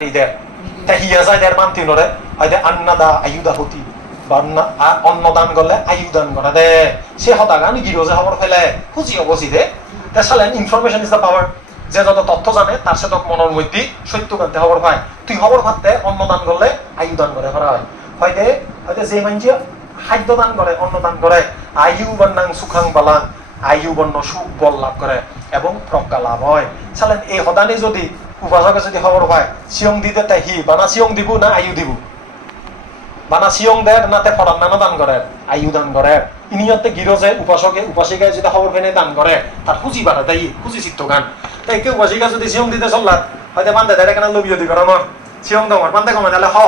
হিয়া যায় দেয় মানতি নরে হয়তো আন্নাদা আয়ুদা হতি বা অন্নদান করলে আয়ুদান করে দে সে হতাগান গিরোজে খবর ফেলে খুঁজি অবসি দে তা সালেন ইনফরমেশন ইজ দ্য পাওয়ার যে যত তথ্য জানে তার সাথে মনের মধ্যে সত্য কান্তে খবর পায় তুই খবর পাতে অন্নদান করলে আয়ুদান করে করা হয় হয়তো হয়তো যে মানুষ খাদ্য দান করে অন্নদান করে আয়ু বন্যাং সুখাং বালাং আয়ু বন্য সুখ বল লাভ করে এবং প্রজ্ঞা লাভ হয় চালেন এই হদানি যদি উপাসকে যদি খবর পায় চিয়ং দিতে তাই হি বানা চিয়ং দিব না আয়ু দিব বানা চিয়ং দেয় না তে ফরান নানা দান করে আয়ু দান করে ইনিয়তে গিরজে উপাসকে উপাসিকায় যদি খবর ফেনে দান করে তার খুঁজি বাড়া তাই খুঁজি চিত্ত গান তাই কেউ উপাসিকা যদি চিয়ং দিতে চললাত হয়তো বান্ধে দেয় কেন লবিও দি করে আমার চিয়ং দমার বান্ধে কমে তাহলে হ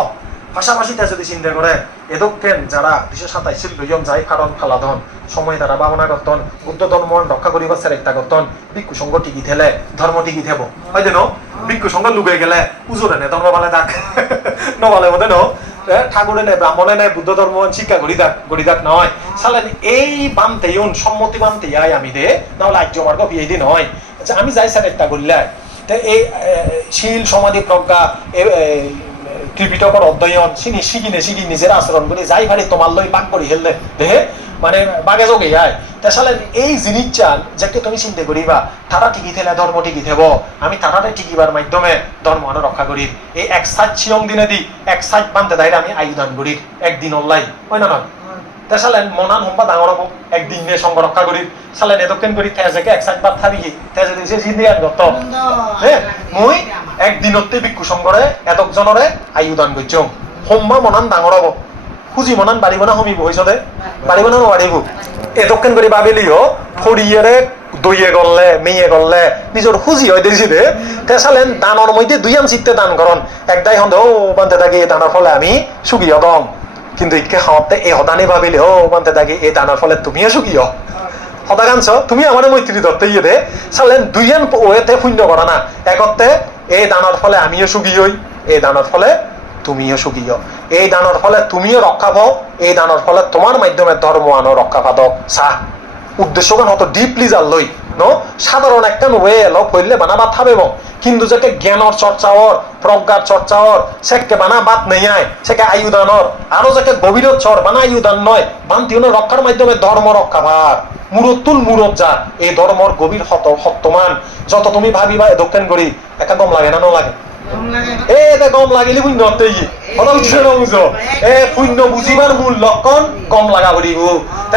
পাশাপাশি তা যদি চিন্তা করে এদকেন যারা 227 লইয়ন যায় কারণ ফালাধন সময় তারা ভাবনা করতন বুদ্ধ ধর্ম রক্ষা করিবার চেষ্টা করতন ভিক্ষু সংঘ টিকি থেলে ধর্ম টিকি থেব হয় দেন ভিক্ষু সংঘ লুকাই গেলে উজোরে নে ধর্ম ভালে থাক নবালে মধ্যে ন ঠাকুরে নেই ব্রাহ্মণে নেই বুদ্ধ ধর্ম শিক্ষা গড়ি থাক নয় সালেন এই বানতেইন সম্মতি বানতে আমি দে নাহলে আর্য মার্গ বিয়ে দিন হয় আচ্ছা আমি যাই স্যার একটা করলে এই শীল সমাধি প্রজ্ঞা ত্রিপিটকর অধ্যয়ন শিখি নিজের আচরণ করে যাই পারি তোমার লই বাক করি হেললে দেহে মানে বাগে যোগে যায় তাহলে এই জিনিস চান যাকে তুমি চিন্তা করিবা তারা টিকি থেলে ধর্ম টিকি থেব আমি তারারে টিকিবার মাধ্যমে ধর্ম রক্ষা করি এই এক সাইড চিয়ং দিনে দি এক সাইড বানতে দাইরে আমি আয়ুদান করি একদিন অনলাই হয় না নয় তা চালেন মনান সম্পা ডাঙর হব একদিন নিয়ে সঙ্গ রক্ষা করি চালেন এদকেন করি তেজেকে এক সাইড বাদ থাকি তেজে দিছে জিন্দিয়ান গত হ্যাঁ মই একদিনতে ভিক্ষু সংঘরে এদকজনরে আয়ুদান করছ সম্বা মনান ডাঙর হব খুঁজি মনান বাড়িব না সমিব হয়েছ দে বাড়িব না নোৱাৰিব এদকেন কৰি ভাবিলিও ফৰিয়েৰে দইয়ে গললে মেয়ে গললে নিজের খুঁজি হয় দিয়েছি দে তে চালেন দানের মধ্যে দুইয়ান চিত্তে দান করন একদাই সন্দেহ বানতে থাকি এই দানের ফলে আমি সুখী হদম কিন্তু ইতকে খাওয়াতে এই হদানি ভাবিলে বানতে থাকি এই দানের ফলে তুমিও সুখী হ সদা গানছ তুমি আমার মৈত্রী দত্ত ইয়ে দে চালেন দুইয়ান ওয়েতে শূন্য করা না একতে এই দানের ফলে আমিও সুখী হই এই দানের ফলে তুমিও সুখী হও এই দানের ফলে তুমিও রক্ষা পাও এই দানের ফলে তোমার মাধ্যমে ধর্ম আনো রক্ষা পাদক চাহ উদ্দেশ্যগান হতো ডিপলি জাল লই ন সাধারণ একটা ওয়ে লক হইলে বানাবাদ থাকবে কিন্তু যাকে জ্ঞানর চর্চাওর প্রজ্ঞার চর্চাওর সেকে বানা বাদ নেই আয় সেকে আয়ুদানর আরো যাকে গভীরত চর বানা আয়ুদান নয় বান্তিউন রক্ষার মাধ্যমে ধর্ম রক্ষা ভার মুরতুল মুরত যা এই ধর্মর গভীর সত্যমান যত তুমি ভাবিবা দক্ষিণ করি একটা গম লাগে না লাগে গম লাগিলে পুণ্য পুণ্য বুঝিবার মূল লক্ষণ গম লাগা করিব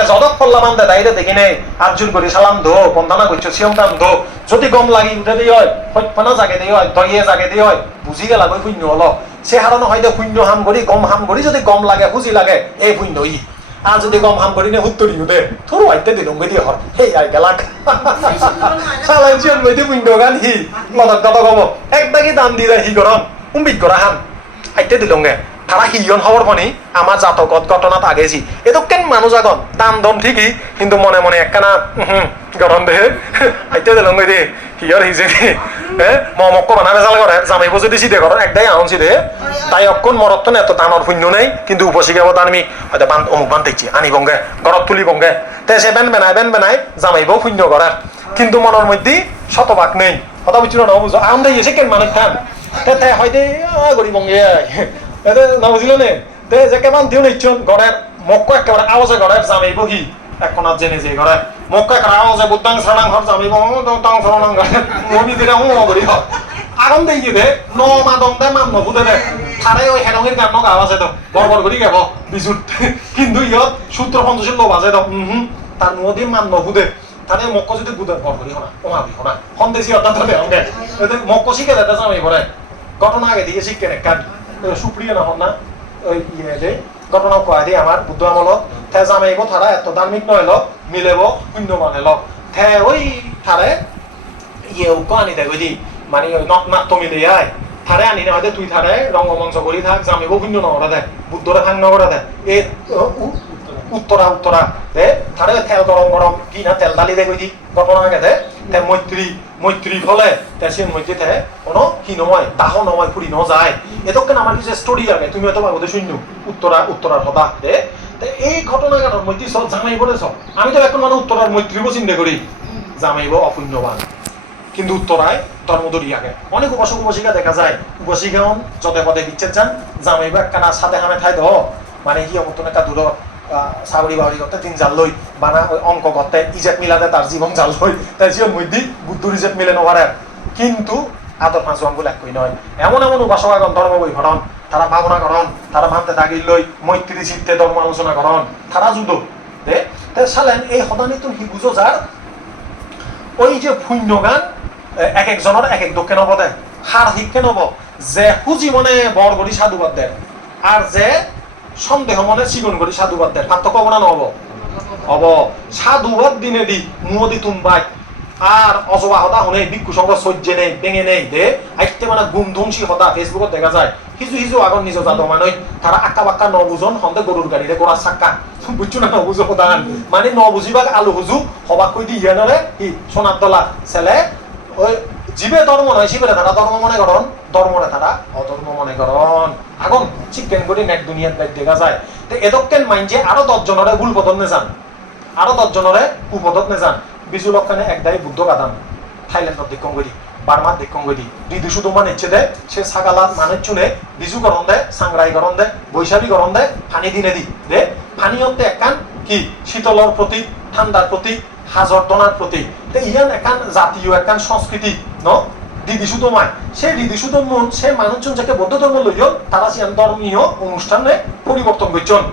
যদক পল্লা বান্ধে দায়িত্ব দেখি নেই আর্জুন করি সালাম ধো বন্ধানা করছো সিয়ংটান ধো যদি গম লাগি উঠে দিয়ে হয় সত্যনা জাগে দিয়ে হয় দইয়ে জাগে দিয়ে হয় বুঝি গেলা গই পুণ্য হলো সে হারানো হয়তো পুণ্য হাম করি গম হাম করি যদি গম লাগে বুঝি লাগে এই পুণ্য ই আর যদি গম হাম করি নে উত্তরি উঠে থরু আইতে দিলুম গই দিয়ে হর সেই আই গেলাক সালাইন চিয়ন বইতে পুণ্য গান হি মদক দাদা গম একবাগি দান দিয়ে হি গরম উম্বিক করা হান আইতে দিলুঙ্গে তারা হিয়ন হওয়ার ফনি আমার জাতকত ঘটনাত আগেছি এতো কেন মানুষ আগন দান দম ঠিকই কিন্তু মনে মনে একখানা গরম দেহে আইতে দিলুঙ্গে দে হিয়র হিজে হ্যাঁ মমক্ক বানাবে জাল করে জামাই বসে দিছি দে ঘর একদাই আনছি দে তাই অক্ষণ মরত এত দানৰ শূন্য নেই কিন্তু উপশিখাব আমি হয়তো অমুক বান দেখছি আনি বঙ্গে ঘরত তুলি বঙ্গে তে সে বেন বেনাই জামাইব শূন্য করার কিন্তু মনের মধ্যে শতভাগ নেই কথা বুঝছিল না বুঝো আম দিয়ে এসে কেন মানুষ খান তে হয়তো গড়ি বঙ্গে না বুঝিল নে তে যে কেমন দিও নিচ্ছন ঘরের মক্ক একেবারে আওয়াজে ঘরের জামাইব কি এখন আর জেনে যে ঘরে মক্ক একেবারে আওয়াজে বুদ্ধাং শরণাং ঘর জামাইব দং শরণাং ঘরে মনি দিলে গড়ি হয় আরাম দেই দে ন মাদম দে মান নবুদে দে তারে ওই হেরঙের গান নগা আওয়াজে দাও বরবর করি গাব বিজুট কিন্তু ইয়ত সূত্র পঞ্চশীল লোক বাজে দাও তার নদী মান নবুদে তারে মক্ক যদি গুদে বর করি হনা ওমা দি হনা সন্দেশী অর্থাৎ দে অঙ্গে মক্ক শিখে দেতে জামাই পরে ঘটনা আগে দিয়ে শিখে নে কান সুপ্রিয় না হন না ওই ইয়ে দে ঘটনা কয় দিয়ে আমার বুদ্ধ আমলত থে জামাইব তারা এত ধার্মিক নয় লক মিলেব শূন্য মানে লক থে ওই তারে ইয়েও আনি দেয় ওই দি মানে ওই নাট্য মিলে আয় থারে আনি না হয়তো তুই থারে রঙ্গমঞ্চ করি থাক জামিব শূন্য নকরা দেয় বুদ্ধরা ভাঙ নকরা দেয় এ উত্তরা দে থারে তেল গরম কি না তেল ডালি দেয় কই ঘটনা আগে দে তে মৈত্রী ফলে তে সে মধ্যে তে কোনো কি নয় তাহ নয় ফুরি ন যায় এতকে আমার কিছু স্টোরি লাগে তুমি হয়তো ভাবতে শূন্য উত্তরার হতা দে এই ঘটনাঘাটের মধ্যে সব জামাই বলে সব আমি তো এখন মানে উত্তরার মৈত্রীও চিন্তা করি জামাইব অপুণ্যবান কিন্তু উত্তরায় ধর্মদরি আগে অনেক উপাসক উপাসিকা দেখা যায় উপাসিকাও যতে পদে বিচ্ছেদ যান জামাইবা কানা সাথে হামে ঠাই দ মানে কি অমতন একটা দূর সাবরি বাউরি করতে তিন জাল লই বানা ওই অঙ্ক করতে ইজেট মিলাতে তার জীবন জাল লই তাই জীবন মধ্যে বুদ্ধুর ইজেট মিলে নভারে কিন্তু আদর পাঁচ অঙ্গুল একই নয় এমন এমন উপাসক এখন ধর্ম বই ভরণ তারা ভাবনা করন তারা ভাবতে দাগিল লই মৈত্রী চিত্তে ধর্ম আলোচনা করন তারা জুদো দে সালেন এই সদানি তুমি বুঝো যার ওই যে পুণ্য গান এক একজনের এক এক দক্ষে নব দেয় হার হিক্ষে নব যে হুজি মনে বর গড়ি সাধুবাদ দেয় আর যে সন্দেহ মনে চিকন গড়ি সাধুবাদ দেয় পার্থক্য না নহব হব সাধুবাদ দিনে দি মুদি তুমবাই আর অজবা হতা হনে বিক্ষু সঙ্গ সহ্যে নেই ভেঙে নেই দে আইতে মানে গুমধুমসি হতা ফেসবুকত দেখা যায় হিজু হিজু আগর নিজ জাত মানুষ তারা আক্কা বাক্কা নবুজন হন্দে গরুর গাড়িরে গোড়া চাক্কা বুঝছো না নবুজো হতান মানে নবুজিবাক আলু হুজু হবাক কই দি ইয়ানরে কি সোনার দলা ছেলে ওই জীবে ধর্ম নয় শিবেরে তারা ধর্ম মনে করন ধর্মরে তারা অধর্ম মনে করন এখন চিকেন করে নেট দুনিয়ার দেখা যায় তো এদকেন মাইন্ডে আরো 10 জনরে ভুল পদত নে যান আরো 10 জনরে কুপদত নে যান বিজু লক্ষণে একদাই বুদ্ধ কাদান থাইল্যান্ডত দেখুন গড়ি বার্মার দেখুন গড়ি ঋতু শুধু মানে ইচ্ছে দে সে ছাগালাত মানে চুনে বিজু গরম দে সাংরাই গরম দে বৈশাখী গরম দে ফানি দিনে দি দে ফানি হতে একখান কি শীতলর প্রতীক ঠান্ডার প্রতীক হাজর দনার প্রতীক তো ইয়ান একখান জাতীয় একখান সংস্কৃতি ন দিদি শুধু মায় সে দিদি শুধু মন সে মানুষজন যাকে বৌদ্ধ ধর্ম লইও তারা সিয়ান ধর্মীয় অনুষ্ঠানে পরিবর্তন করছেন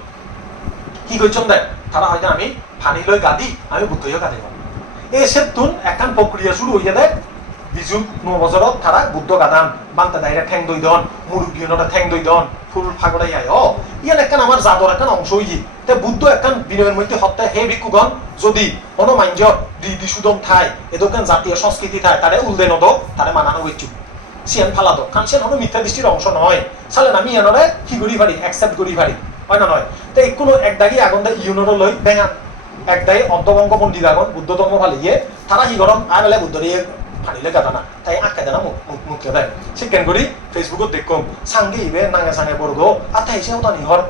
কি করছেন দেখ তারা হয়তো আমি ফানি লই গাদি আমি বুদ্ধ হইয়া গাদি এসে তুন একখান প্রক্রিয়া শুরু হইয়া দেয় বিজু 9 বছরত তারা বুদ্ধ গাদান বান্তা দাইরা ঠ্যাং দই দন মুরুগিয়নটা ঠ্যাং দই দন ফুল ফাগড়াই আয় ইয়ান একখান আমার জাদর একখান অংশ হইজি তে বুদ্ধ একখান বিনয়ের মধ্যে হত্যা হে ভিক্ষুগণ যদি কোনো মাইঞ্জত দিদি সুদম ঠাই এদোকান জাতীয় সংস্কৃতি ঠাই তারে উলদে নদ তারে মানানো হইছু সিয়ান ফালাদ কারণ সে হলো মিথ্যা দৃষ্টির অংশ নয় সালেন আমি এনরে কি করি পারি অ্যাকসেপ্ট করি পারি হয় না নয় তো কোনো এক দাগি আগুন দেয় ইউনোর লই বেঙান এক দাগি অর্ধবঙ্গ পণ্ডিত আগুন বুদ্ধ ধর্ম ফালিয়ে তারা কি গরম আর বেলা বুদ্ধ দিয়ে ফানিলে গাদা না তাই আঁকা দেনা মুখে দেয় শিক্ষণ করি ফেসবুকত দেখুম সাঙ্গে ইবে নাঙে সাঙ্গে বর্গ আর তাই সে হতানি হর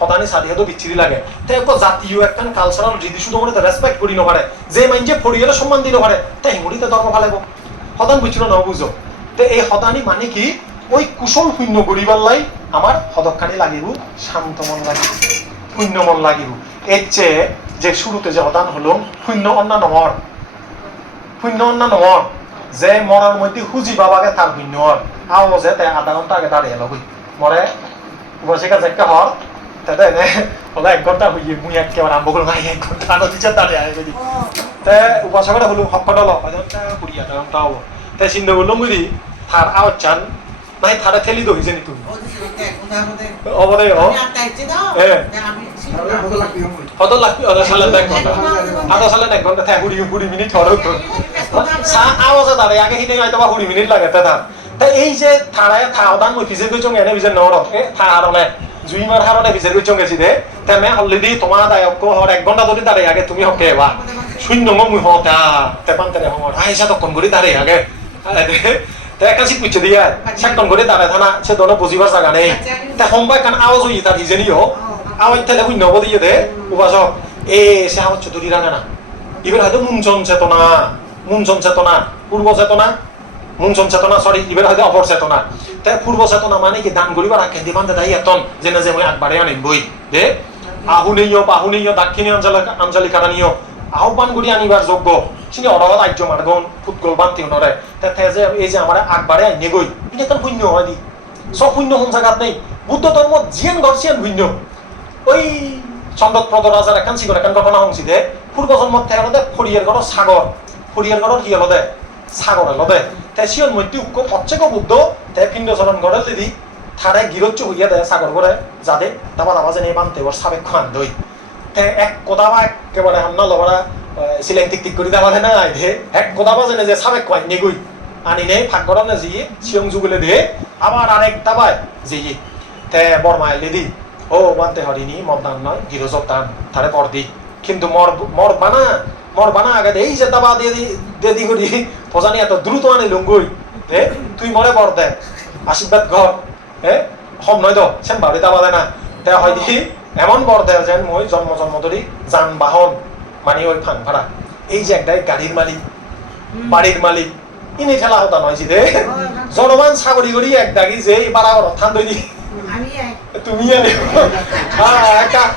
হতানি সাদিয়ে তো বিচ্ছিরি লাগে তাই একটা জাতীয় একখান কালচারাল রীতি শুধু মনে রেসপেক্ট করি নপারে যে মাইন্ডে ফরিয়েলে সম্মান দিতে পারে তাই মুড়িতে ধর্ম ফালাইব হতান বুঝছিল ন বুঝো তো এই হতানি মানে কি ওই কুশল শূন্য গরিবার লাই আমার হদকখানি লাগিব শান্ত মন লাগিব শূন্য মন লাগিব এর চেয়ে যে শুরুতে যে হতান হলো শূন্য অন্য নহর শূন্য অন্য নহর যে মরার মধ্যে খুঁজি বাবাকে তার ভিন্ন হর আও যে তাই আধা ঘন্টা আগে দাঁড়িয়ে লবই মরে বসিকা যেকে হর তাতে এনে হলে 1 ঘন্টা হইয়ে মুই একেবারে আরম্ভ করলাম 1 ঘন্টা আনো দিচ্ছে দাঁড়িয়ে আগে করি তে উপাসকরা হলো হকটা লো অজন্তা কুড়ি আধা ঘন্টা হবো তাই চিন্তা করলাম বুঝি তার আওয়াজ চান নাই তারে ঠেলি দই জানি তুমি অবদে ও কত লাগবে আধা সালে 1 ঘন্টা আধা সালে 1 ঘন্টা থাকে 20 মিনিট হরো তো আওয়াজে দাঁড়িয়ে আগে হিনে হয়তো বা 20 মিনিট লাগে তা এই যে থারায় থাওদান মই ফিজের কইচং এনে বিজে নর এ থারানে জুইমার হারনে ফিজের কইচং গেছি দে তে মে অলরেডি তোমার দায়ক হর 1 ঘন্টা ধরে দাঁড়িয়ে আগে তুমি হকে বা শূন্য মুই হতা তে পান্তারে হর আইসা তো কোন করে দাঁড়িয়ে আগে তে কাছি পুছে দিয়া সাকন করে দাঁড়ায় থানা সে দনে বুঝিবার জায়গা নেই তে হোমবাই কান আওয়াজ হই তার হিজেনিও আওয়াজ তেলে হুই নব দিয়ে দে উপাসক এ সে আওয়াজ চতুরি রাঙা না এবার হয়তো মুনচন চেতনা পূর্ব চেতনা মুনচন চেতনা সরি এবার হয়তো অপর চেতনা তাই পূর্ব চেতনা মানে কি দান করিবার আগে দিবান্তে দাই এতন যেন যে মই আগবাড়ে আনিম বই দে আহুনীয় দাক্ষিণীয় আঞ্চলিকারানীয় আহ্বান করি আনিবার যোগ্য সিনি অরহত আর্য মার্গন ফুটগল বান্তি নরে তে যে এই যে আমার আগবাড়ে আইনে গই এটা কেন শূন্য হয় দি সব শূন্য কোন জায়গাত নেই বুদ্ধ ধর্ম জিয়ান ঘরছিয়ান শূন্য ওই চন্দতপ্রদ রাজার এখন ছিল এখন ঘটনা শুনছি দে পূর্বজন্মত থেকে দে ফরিয়ার ঘর সাগর ফরিয়ার ঘর কি হলো দে সাগর হলো দে তাই সিয়ন মধ্যে উক্ক অচ্ছেক বুদ্ধ তাই পিণ্ডচরণ ঘরে দিদি থারে গিরচ্ছ হইয়া দেয় সাগর ঘরে যাদে দাবা দাবা যেন বানতে ওর সাবেক খান দই তে এক কথা বা একেবারে হান্না লবরা সিলেং টিক টিক করে দেওয়া না দে এক কথা বা যেন যে সাবেক খান নেগুই আনি নেই ফাঁক ঘর না জিয়ে সিয়ং যুগলে দে আবার আরেক দাবায় জিয়ে তে বরমায় লেদি ও মানতে হরিনি মদান নয় গিরজর দান তারে পর দি কিন্তু মর বানা আগে এই যে দাবা দিয়ে দি করি প্রজানি এত দ্রুত আনি লুঙ্গুই তুই মরে বর দে আশীর্বাদ ঘর হম নয় তো সেম ভাবে দাবা দেয় না তে হয় দি এমন বর দেয় যেন মই জন্ম ধরি যানবাহন মানে ওই ফাং ভাড়া এই যে একটাই গাড়ির মালিক বাড়ির মালিক ইনি খেলা হতা নয় দে জনমান সাগরি করি এক দাগি যে পারা ঠান্ডা দি তুমি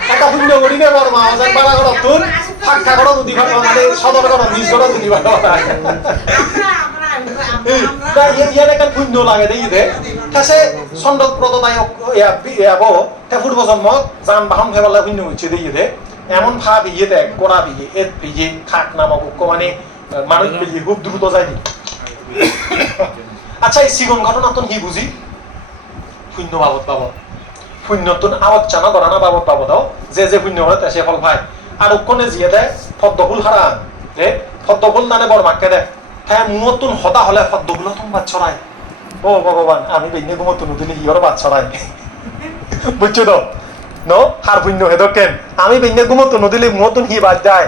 একা শূন্য করি নে বড় মা যায় পারা ঘর তোর ফাঁকা ঘর যদি পারো মানে সদর ঘর নিজ ঘর যদি পারো ইয়ার একটা শূন্য লাগে দেই দে কাছে চন্দ্র প্রদদায়ক ফুট প্রজন্ম যান বাহন ফেবালে শূন্য হচ্ছে দেই দে এমন ভা বিয়ে দেখ কোনা বিয়ে এত বিয়ে খাক নামক মানে মানুষ বিয়ে খুব দ্রুত যায় দি আচ্ছা এই সিগন ঘটনাতন কি বুঝি শূন্য বাবদ বাবদ শূন্যতন আওয়াজ জানা গড়ানা বাবদ বাবদাও যে শূন্য হয় সে ফল ভাই আর ওখানে জিয়ে দেয় পদ্মফুল হারান যে পদ্মফুল নানে বড় মাকে দেয় হ্যাঁ মুহূর্তন হতা হলে পদ্মফুল তুমি বাদ ছড়ায় ও ভগবান আমি বেইনে মুহূর্তন দিলে হিয়র বাদ ছড়ায় বুঝছো তো নো হার শূন্য হেদ কেন আমি বেইনে মুহূর্তন দিলে মুহূর্তন হি বাদ যায়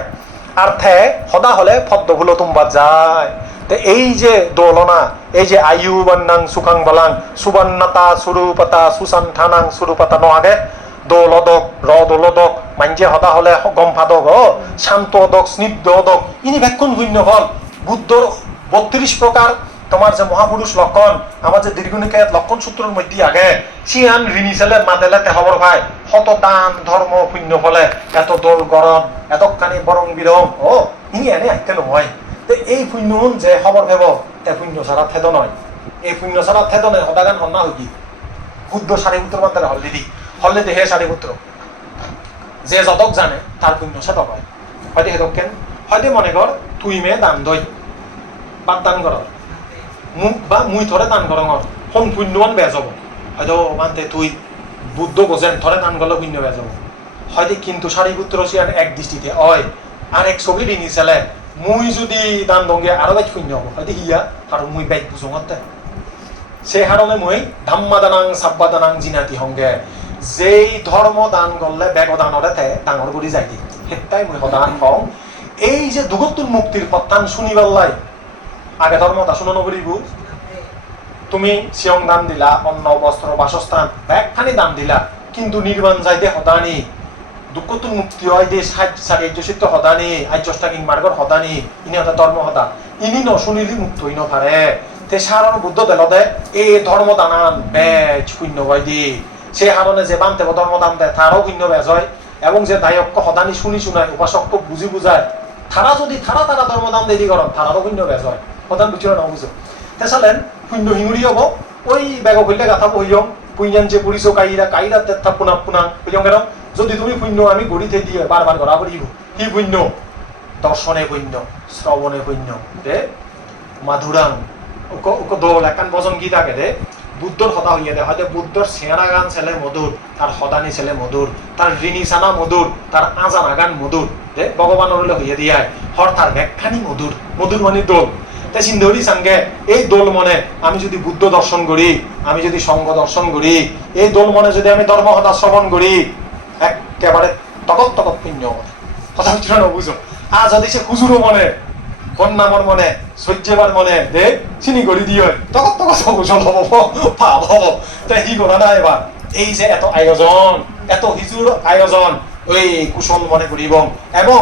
আর থে হতা হলে পদ্মফুল তুমি বাদ যায় এই যে দোলনা এই যে আয়ু বন্নাং সুখাং বলাং সুবর্ণতা সুরূপতা সুসন্থানাং সুরূপতা ন আগে দোলদক দোলদক মাঞ্জে হতা হলে গম্ফাদক শান্তদক স্নিগ্ধদক ইনি ব্যাকুণ শূন্য হল বুদ্ধর 32 প্রকার তোমার যে মহাপুরুষ লক্ষণ আমার যে দীর্ঘনিকায়াত লক্ষণ সূত্রের মধ্যে আগে সিয়ান ঋণী ছেলে মাতেলে তে খবর ভাই হত দান ধর্ম শূন্য ফলে এত দোল গরম এতখানি বরং বিরং ইনি এনে আইতে নহয় এই শূন্য যে খবর ভেব তে শূন্য ছাড়া থেদ নয় এই শূন্য ছাড়া থেদ নয় সদাগান হন্না হই বুদ্ধ সারিপুত্র মাত্রে হলদি দেহে সারিপুত্র যে যতক জানে তার শূন্য সাধক হয় হয়তো হেদক কেন হয়তো মনে কর তুই মেয়ে দান দই বাদ দান কর মুখ বা মুই থরে দান কর হন শূন্যমান বেয়া যাব হয়তো মানতে তুই বুদ্ধ বোঝেন থরে দান করলে শূন্য বেয়া যাব হয়তো কিন্তু সারিপুত্র সিয়ান এক দৃষ্টিতে অয় আর এক ছবি দিনি ছেলে মুই যদি দান দঙ্গে আরো বাইক শূন্য হব হয়তো হিয়া আর মুই বাইক বুঝতে সে হারণে মুই ধাম্মা দানাং সাব্বা দানাং জিনাতি হংগে যেই ধর্ম দান করলে বেগ দানরে থে ডাঙর করে যাই দি সেটাই মুই সদান হং এই যে দুগতুল মুক্তির পত্তান শুনিবাল্লাই আগে ধর্ম দা শুনো নকরিব তুমি সিয়ং দান দিলা অন্ন বস্ত্র বাসস্থান ব্যাগখানি দান দিলা কিন্তু নির্বাণ যাইতে সদানি দুঃখতুল মুক্তি হয় যে সাহায্যসিদ্ধ সদানি আর্যষ্টাকিং মার্গর সদানি ইনি হতা ধর্ম সদা ইনি নশুনিলি মুক্ত হই নপারে তে সারণ বুদ্ধ দেলতে এই ধর্ম দানান বেজ শূন্য হয় দি সে হারণে যে বানতে ধর্ম দান দেয় তারও শূন্য বেজ হয় এবং যে দায়ক সদানি শুনি শুনায় উপাসক বুঝি বুঝায় তারা যদি তারা ধর্ম দান দেরি করেন তারারও শূন্য বেজ হয় সদান বুঝিও না বুঝো তে চালেন শূন্য হিঙুরি হব ওই বেগ হইলে গাথা বহিয়ং পুইনান যে পরিচ কাইরা তেথা পুনা পুনা বুঝিয়ং কেন যদি তুমি শূন্য আমি গড়িতে দিয়ে বারবার গড়া করিব কি শূন্য দর্শনে শূন্য শ্রবণে শূন্য দে মাধুরাং দোল একান ভজন গীত আগে দে বুদ্ধর সদা হইয়া দে হয়তো বুদ্ধর চেহারা গান ছেলে মধুর তার সদানি ছেলে মধুর তার ঋণী চানা মধুর তার আজানা গান মধুর দে ভগবানের হইয়া দিয়ায় হর তার ব্যাখ্যানি মধুর মধুর মানে দোল তে সিন্ধরি সঙ্গে এই দোল মনে আমি যদি বুদ্ধ দর্শন করি আমি যদি সঙ্গ দর্শন করি এই দোল মনে যদি আমি ধর্ম সদা শ্রবণ করি একেবারে তকত শূন্য কথা হচ্ছে না বুঝো আর যদি সে খুচুরো মনে কন্যামর মনে সহ্যবার মনে দে চিনি গড়ি দিয়ে তকত সবুজন হব পাপ হব তাই হি করা না এবার এই যে এত আয়োজন এত হিজুর আয়োজন ওই কুশল মনে করিব এবং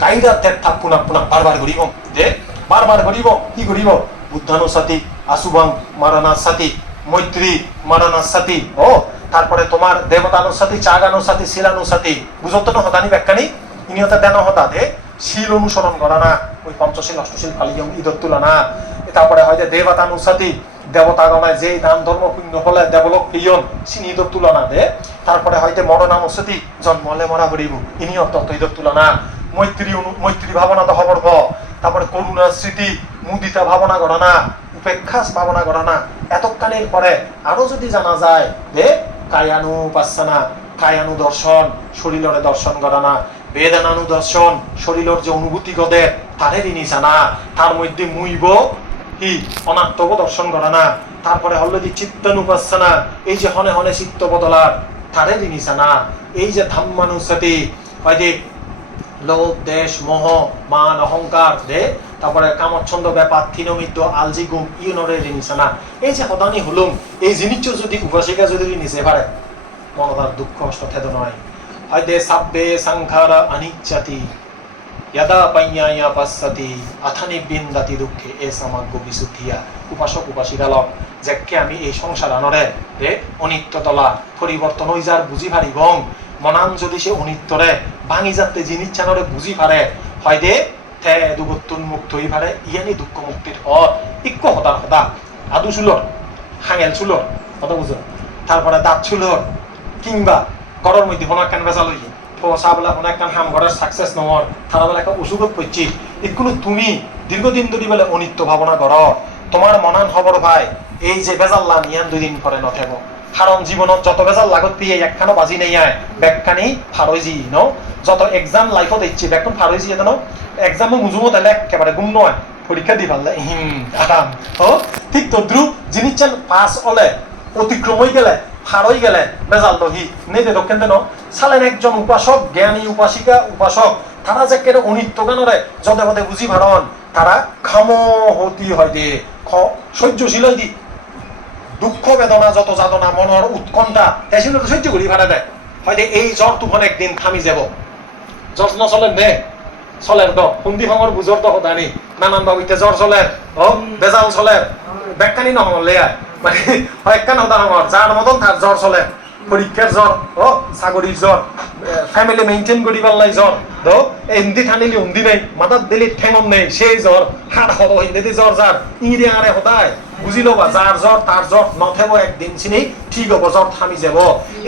কাইদা তেথা পুনা পুনা বারবার করিব দে বারবার করিব কি করিব বুদ্ধানুসাতি আসুবাং মারণাসাতি মৈত্রী মারণাসাতি তারপরে তোমার দেবতানুসাতি চাগানুসাতি শিলানুসাতি বুঝত না হতানি ব্যাখ্যানি ইনি হতে দেন হতা দে শিল অনুসরণ করা না ওই পঞ্চশীল অষ্টশীল ফালিয়ং ঈদত তুলা না তারপরে হয়তো দেবতানুসাতি দেবতাগণায় যে দান ধর্ম শূন্য হলে দেবলোক পিয়ন সিনি ঈদত তুলনা দে তারপরে হয়তো মরণানুসাতি জন্মলে মরা করিব ইনি অত্যন্ত ঈদত তুলনা মৈত্রী ভাবনা তো হবর তারপরে করুণা স্মৃতি মুদিতা ভাবনা গণনা উপেক্ষা ভাবনা গণনা এতকালের পরে আরো যদি জানা যায় যে কায়ানু পাসানা কায়ানু দর্শন শরীরের দর্শন গণনা বেদানানু দর্শন শরীরের যে অনুভূতি গদে তারে ঋণী জানা তার মধ্যে মুইব কি অনাত্মক দর্শন গণনা তারপরে হল যে চিত্তানুপাসনা এই যে হনে হনে চিত্ত বদলার তারে ঋণী জানা এই যে ধাম্মানুসাতি হয় যে লোভ দেশ মোহ মান অহংকার দে তারপরে কামচ্ছন্দ ব্যাপার থিনমিত্য আলজিগুম ইউনরে ঋণীসানা এই যে হদানি হলুম এই জিনিস যদি উপাসিকা যদি নিচে পারে মনতার দুঃখ কষ্ট থেদ নয় হয়তো সাব্বে সংখার অনিচ্ছাতি ইয়াদা পাইয়া পাসাতি আথানি বিন্দাতি দুঃখে এ সামাগ্য বিশুদ্ধিয়া উপাসক উপাসিকালক যাকে আমি এই সংসার আনরে রে অনিত্য তলা পরিবর্তন হই যার বুঝি পারি বং মনান যদি সে অনিত্যরে ভাঙি যাতে জিনিস চানরে বুঝি পারে হয় দে থে দুগত্তুন মুক্ত হই পারে ইয়ানি দুঃখ মুক্তির ইক্য হতার হতা আদু চুলর হাঙেল চুলর কথা বুঝো তারপরে দাঁত চুলর কিংবা ঘরের মধ্যে কোনো একখান বেচা লই চাবলা কোনো একখান হাম ঘরের সাকসেস নহর তারা বলে একটা অসুখত পড়ছি এগুলো তুমি দীর্ঘদিন ধরে বলে অনিত্য ভাবনা কর তোমার মনান খবর ভাই এই যে বেজাল্লা নিয়ান 2 দিন পরে নথেব কারণ জীবনত যত বেজাল লাগত পেয়ে একখানো বাজি নেই আয় ব্যাগখানি ফারইজি ন যত এক্সাম লাইফত ইচ্ছে ব্যাগখান ফারইজি এত এক্সামও মুজুমত এলে একেবারে গুম নয় পরীক্ষা দি পারলে আরাম ও ঠিক তো দ্রুপ জিনিস চান পাস হলে অতিক্রম হয়ে গেলে হারই গেলে বেজাল দহি নেদে দক্ষেন দেন সালেন একজন উপাসক জ্ঞানী উপাসিকা উপাসক তারা যে কেন অনিত্য গানরে যদে পদে বুঝি ভারণ তারা খামহতি হয় দিয়ে সহ্যশীল হয় দি দুঃখ বেদনা যত যাতনা মনের উৎকণ্ঠা তেসিল সহ্য করি ভাড়া দেয় হয়তো এই জ্বর তুফান একদিন থামি যাব জ্বর নচলেন নে চলের দ হুন্দি ভাঙর বুঝর তো হতানি নানান বাবুতে জ্বর চলের ও বেজাল চলের ব্যাখ্যানি নহলে মানে একখান হতা আমার যার মতন তার জ্বর চলে পরীক্ষার জ্বর ও চাকরির জ্বর ফ্যামিলি মেইনটেইন করি পারলাই জ্বর তো এমদি ঠানিলি উন্দি নেই মাথার দিলি ঠেঙন নেই সেই জ্বর হাড় হব হিন্দি জ্বর যার ইংরে আরে হতায় বুঝি লবা যার জ্বর তার জ্বর নথেব একদিন চিনি ঠিক হবো জ্বর থামি যাব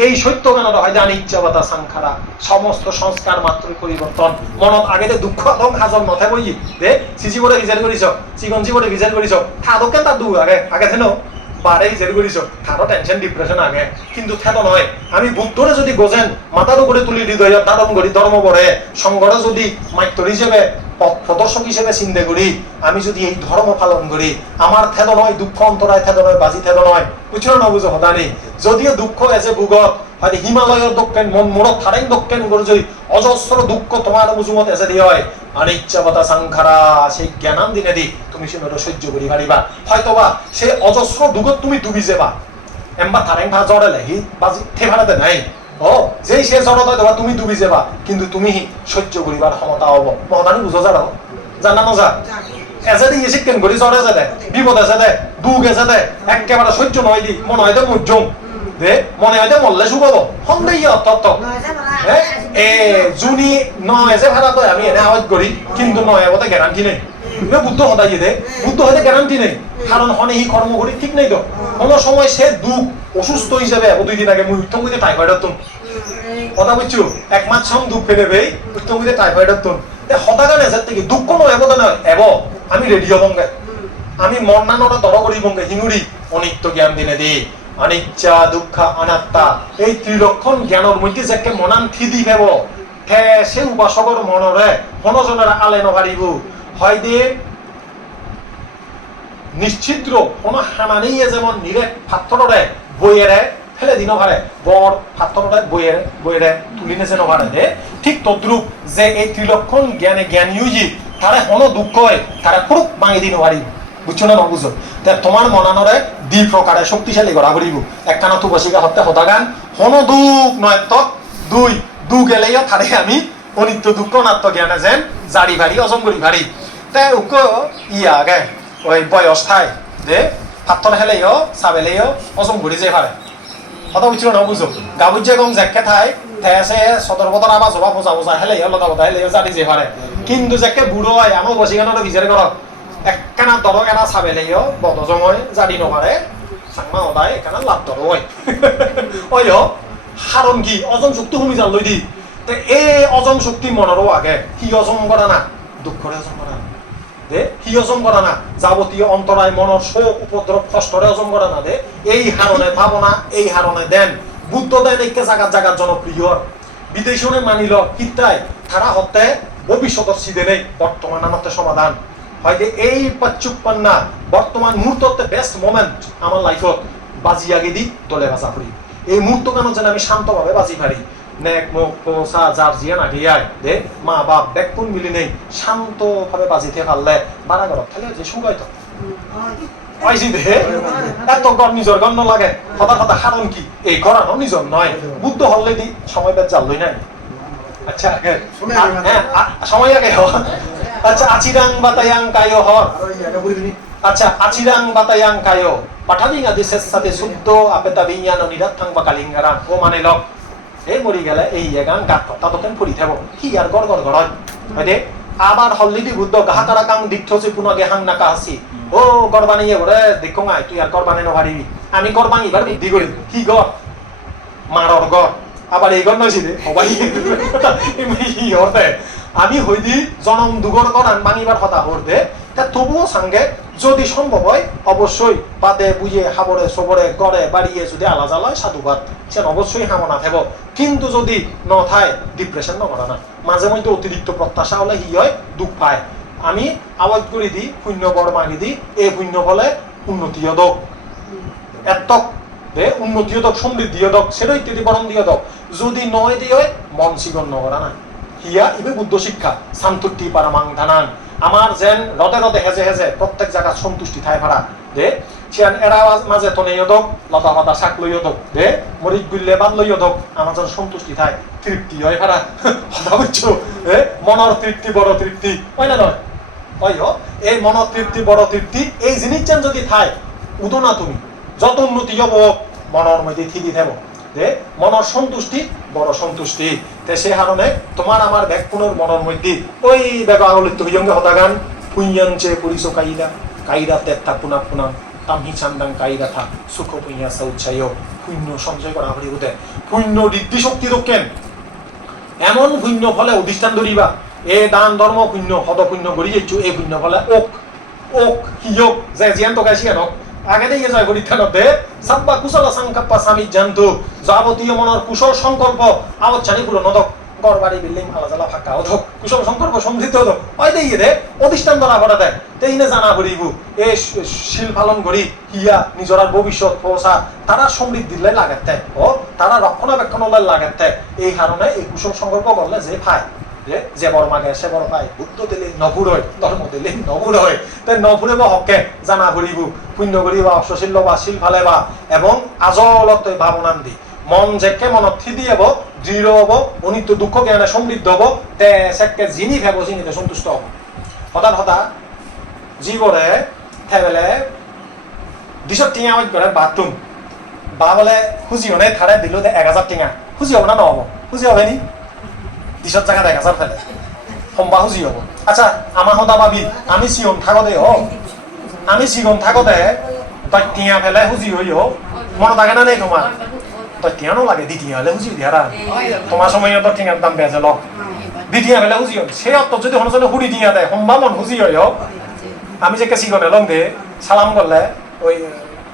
এই সত্য গানের হয় জানি ইচ্ছাবাতা সাংখারা সমস্ত সংস্কার মাত্রই পরিবর্তন মনত আগেতে দুঃখ আলম হাজর নথেব ই দে সিজি বলে ভিজার করিছ চিকনজি বলে ভিজার করিছ থাদকে তার দু আগে আগে থেন বারে হিজার করিছ তারও টেনশন ডিপ্রেশন আগে কিন্তু থেত নয় আমি বুদ্ধরে যদি গোজেন মাথার উপরে তুলি হৃদয় ধারণ করি ধর্ম পড়ে সংগঠন যদি মাইত্র হিসেবে প্রদর্শক হিসেবে চিন্তা করি আমি যদি এই ধর্ম পালন করি আমার থেদ নয় দুঃখ অন্তরায় থেদ নয় বাজি থেদ নয় বুঝছো না বুঝো হদানি যদিও দুঃখ এসে ভূগত হয়তো হিমালয়ের দক্ষিণ মন মোড়ক থারেন দক্ষিণ গরজই অজস্র দুঃখ তোমার মুজুমত এসে দিয়ে হয় অনিচ্ছাবতা সংখারা সেই জ্ঞানান দিনে দি তুমি শুনে সহ্য করি পারিবা হয়তোবা সেই অজস্র দুঃখ তুমি ডুবি যাবা এমবা থারেন ভা জ্বরে লেহি বাজি থে ভাড়াতে নাই ও যেই সে জড়ত দেবা তুমি ডুবি যাবা কিন্তু তুমি সহ্য করিবার ক্ষমতা হব মহদানি বুঝো যারা জানা মজা এসে দিয়ে শিক্ষণ করি জ্বর এসে দেয় বিপদ এসে দেয় দুঃখ এসে দেয় একেবারে সহ্য নয় দি মনে হয় মুজুম দে মনে হয় মরলে শুকাব সন্দেহ অর্থ এ জুনি নয় যে ভাড়া তো আমি এনে আওয়াজ করি কিন্তু নয় এবতে গ্যারান্টি নেই বুদ্ধ হতাই দে বুদ্ধ হয়তো গ্যারান্টি নেই কারণ হনে হি কর্ম করি ঠিক নেই তো কোনো সময় সে দুঃখ অসুস্থ হিসেবে 2 দিন আগে মুই উত্তম করে টাইফয়েড হতুন কথা বুঝছো 1 মাস সম দুঃখ ফেলে বেই উত্তম করে টাইফয়েড হতুন হতাগান এসে থেকে দুঃখ নয় এবতে নয় এব আমি রেডি হবঙ্গে আমি মন্নানটা দর করিবঙ্গে হিঙুরি অনিত্য জ্ঞান দিনে দি অনিচ্ছা দুঃখ অনাত্মা এই ত্রিলক্ষণ জ্ঞানের মধ্যে যাকে মনান থিদি ভেব ঠে সে উপাসকর মনরে মনজনের আলে নভারিব হয় দিয়ে নিশ্চিদ্র কোন হানানিয়ে যেমন নিরেট পাথরে বইয়েরে ফেলে দিন ভারে বর পাথরে বইয়েরে তুলি নেছে নভারে দে ঠিক তদ্রুপ যে এই ত্রিলক্ষণ জ্ঞানে জ্ঞানী হইজি তারা হন দুঃখ হয় তারা পুরুক ভাঙি দিন ভারিব বুঝছো না বুঝো তোমার মনানরে 2 প্রকারে শক্তিশালী করা করিব একখানা তুবাসিকা হত্যা হতাগান হন দুঃখ নয় তো 2 গেলেও তারে আমি অনিত্য দুঃখ নাত্য জ্ঞানে যেন জারি ভারি অজম করি ভারি তাই উক ইয়া আগে ওই বয়স্থায় যে পাথর হেলেও চাবেলেও অজম করি যে পারে কথা বুঝছো না বুঝো গাবুজে গম জ্যাকে থাই সে সদর বদর আবার জবা বোঝা বোঝা হেলেও লতা বতা হেলেও জারি যে পারে কিন্তু জ্যাকে বুড়ো হয় আমার বসিগানোটা বিচার করক একখানা দরক এটা চাবেলেও বদজময় জারি নপারে চাংমা সদায় এখানে লাভ দর হয় ওই সারণ কি অজম শক্তি শুনি যান লৈ দি এই অজম শক্তি মনরও আগে সি অজম করা না দুঃখরে অজম করা না দে সি অজম করা না যাবতীয় অন্তরায় মনের শোক উপদ্রব কষ্টরে অজম করা না দে এই হারণে ভাবনা এই হারণে দেন বুদ্ধ দেন একে জাগাত জনপ্রিয় বিদেশনে মানিল কিতাই তারা হতে ভবিষ্যতের সিদে নেই বর্তমান আমাদের সমাধান হয়তো এই পাচ্চুপান্না বর্তমান মুহূর্ততে বেস্ট মোমেন্ট আমার লাইফত বাজি আগে দি দলে বাজা করি এই মুহূর্ত কেন যেন আমি শান্তভাবে বাজি পারি নেক মুখ পোসা যার জিয়া না গিয়ায় দে মা বাপ ব্যাকুন মিলি নেই শান্তভাবে বাজিতে পারলে বাড়া ঘরত থাকলে যে সুগাই তো আইসি দে এত গর নিজের গণ্য লাগে হঠাৎ হারণ কি এই করানো নিজর নয় বুদ্ধ হলে দি সময় বেদ জাল লই নাই আচ্ছা সময় আগে আচ্ছা আচিরাং বাতায়াং কায়ো হর আচ্ছা আচিরাং বাতায়াং কায়ো পাঠাবিঙা দেশের সাথে শুদ্ধ আপেতা বিজ্ঞান নিরাথাং বা কালিঙ্গারাং ও মানে লক এই মরি গেলে এই এগাং গাত তাতকেন ফুরি থাকবো কি আর গড় গড় গড় হয় আবার হল্লিদি বুদ্ধ গাহাতারা কাং দিঠছে পুনঃ গেহাং নাকা হাসি ও গড়বানি ওরে দেখো আয় তুই আর গড়বানি নহারিবি আমি গড়বানি এবার বুদ্ধি করি কি গড় মারর গড় আবার এই গড় নইছি রে সবাই হতে আমি হইদি জনম দুগর গড়ান মানিবার কথা হরদে তা তবুও সঙ্গে যদি সম্ভব হয় অবশ্যই বাদে বুঝে হাবরে সবরে গড়ে বাড়িয়ে যদি আলাদা লয় সাধুবাদ সে অবশ্যই হামনা থাকব কিন্তু যদি ন থায় ডিপ্রেশন ন করা না মাঝে মধ্যে অতিরিক্ত প্রত্যাশা হলে হি হয় দুঃখ পায় আমি আওয়াজ করে দিই শূন্য বড় মাগি দিই এই শূন্য ফলে উন্নতি হদক এতক উন্নতি হদক সমৃদ্ধি হদক সেটা ইত্যাদি বরণ দিয়ে হদক যদি নয় দিয়ে হয় মন শিগন ন করা না হিয়া ইবে বুদ্ধ শিক্ষা শান্তুটি পারামাং ধানান আমার যেন রদে রদে হেজে হেজে প্রত্যেক জায়গা সন্তুষ্টি থাই ভাড়া দে সিয়ান এরা মাঝে তনে ইয়দক লতা পাতা শাক লই ইয়দক দে মরিচ গুল্লে বাদ লই ইয়দক আমার যেন সন্তুষ্টি থাই তৃপ্তি হয় ভাড়া কথা বুঝছো মনের তৃপ্তি বড় তৃপ্তি হয় না নয় হয় এই মনের তৃপ্তি বড় তৃপ্তি এই জিনিস যেন যদি থাই উদো না তুমি যত উন্নতি হব মনের মধ্যে থিদি থাকবো যে মনের সন্তুষ্টি বড় সন্তুষ্টি তে সে কারণে তোমার আমার ব্যাকুণের মনের মধ্যে ওই বেগ আগলিত হইয়ঙ্গে হতাগান পুঞ্জাঞ্চে পুরিস কাইরা কাইরা তেত্তা পুনা পুনা তামহি চান্দাং কাইরা থা সুখ পুইয়া সৌচ্ছায় পুণ্য সঞ্চয় করা হরি উদে পুণ্য ঋদ্ধি শক্তি দক্ষেন এমন পুণ্য ফলে অধিষ্ঠান ধরিবা এ দান ধর্ম পুণ্য হদ পুণ্য গড়ি যাইছো এই পুণ্য ফলে ওক ওক হিয়ক যে জিয়ান তো গাইছি আনক আগে দিয়ে যায় গরিষ্ঠানতে সাব্বা কুশল সংকল্প স্বামী জানতো যাবতীয় মনের কুশল সংকল্প আবচ্ছানি পুরো নদক গড়বাড়ি বিল্ডিং আলাদা ফাঁকা অধক কুশল সংকল্প সমৃদ্ধ হতো ওই দিয়ে দে অধিষ্ঠান ধরা ভরা দেয় তেইনে জানা করিব এই শিল পালন করি হিয়া নিজরার ভবিষ্যৎ পৌঁছা তারা সমৃদ্ধির লাগাতে ও তারা রক্ষণাবেক্ষণ লাগাতে এই কারণে এই কুশল সংকল্প করলে যে পায় যে বড় মাগে সে বড় পায় বুদ্ধ দিলে নপুর হয় ধর্ম দিলে নপুর হয় তাই নপুরে বা হকে জানা করিব পুণ্য করিব অশ্বশীল বা শিল ফালে বা এবং আজলত ভাবনান দি মন যেকে মনত থিদি হব দৃঢ় হব অনিত্য দুঃখ জ্ঞানে সমৃদ্ধ হব তে সেকে যিনি ভেব যিনিতে সন্তুষ্ট হব হঠাৎ হঠাৎ জীবরে থেবেলে দিশত টিঙা হইত করে বাথরুম বা বলে খুঁজি হনে থারে দিল 1000 টিঙা খুঁজি হব না নহব খুঁজি হবে নি দিশত জায়গা 1000 ফেলে সম্বা খুঁজি হব আচ্ছা আমার সদা ভাবি আমি চিয়ন থাকতে আমি চিগন থাকতে তই টিঙা ফেলে খুঁজি হই মনত থাকে না নেই তোমার তই টিঙানো লাগে দ্বিতীয় হলে খুঁজি দিয়ারা তোমার সময় তো টিঙার দাম বেজে লক দ্বিতীয় ফেলে খুঁজি হল সে অত যদি হনজনে হুড়ি দিয়া দেয় সম্বা মন খুঁজি হয় আমি যে চিগনে লং দে সালাম করলে ওই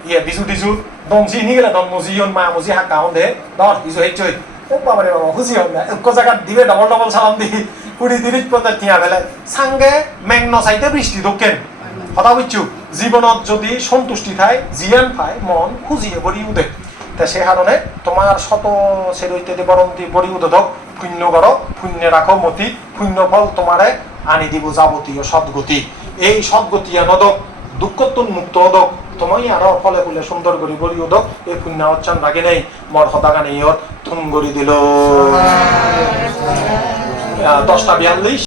ইয়ে বিজু টিজু দমজি নি গেলে দম মজি মা মজি হাক গাও দে ধর বিজু হেচই ও বাবারে বাবা খুশি হল না এক জায়গা দিবে ডবল ডবল সালাম দি 20-30 টিয়া ফেলে সাঙ্গে মেঘন চাইতে বৃষ্টি দক্ষেন কথা বুঝছো জীবনত যদি সন্তুষ্টি থায় জিয়ান পায় মন খুঁজিয়ে ভরি উঠে তা সে কারণে তোমার শত সের ইত্যাদি বরন্তি ভরি উঠক পুণ্য করো পুণ্য রাখো মতি পুণ্য ফল তোমারে আনি দিব যাবতীয় সদ্গতি এই সদ্গতি আনদক দুঃখতুন মুক্ত হদক তোমাই আরো ফলে ফুলে সুন্দর করে ভরি উঠক এই পুণ্য হচ্ছান রাগে নেই মর হতাগানে ইয়ত তুম গড়ি দিল 10টা 42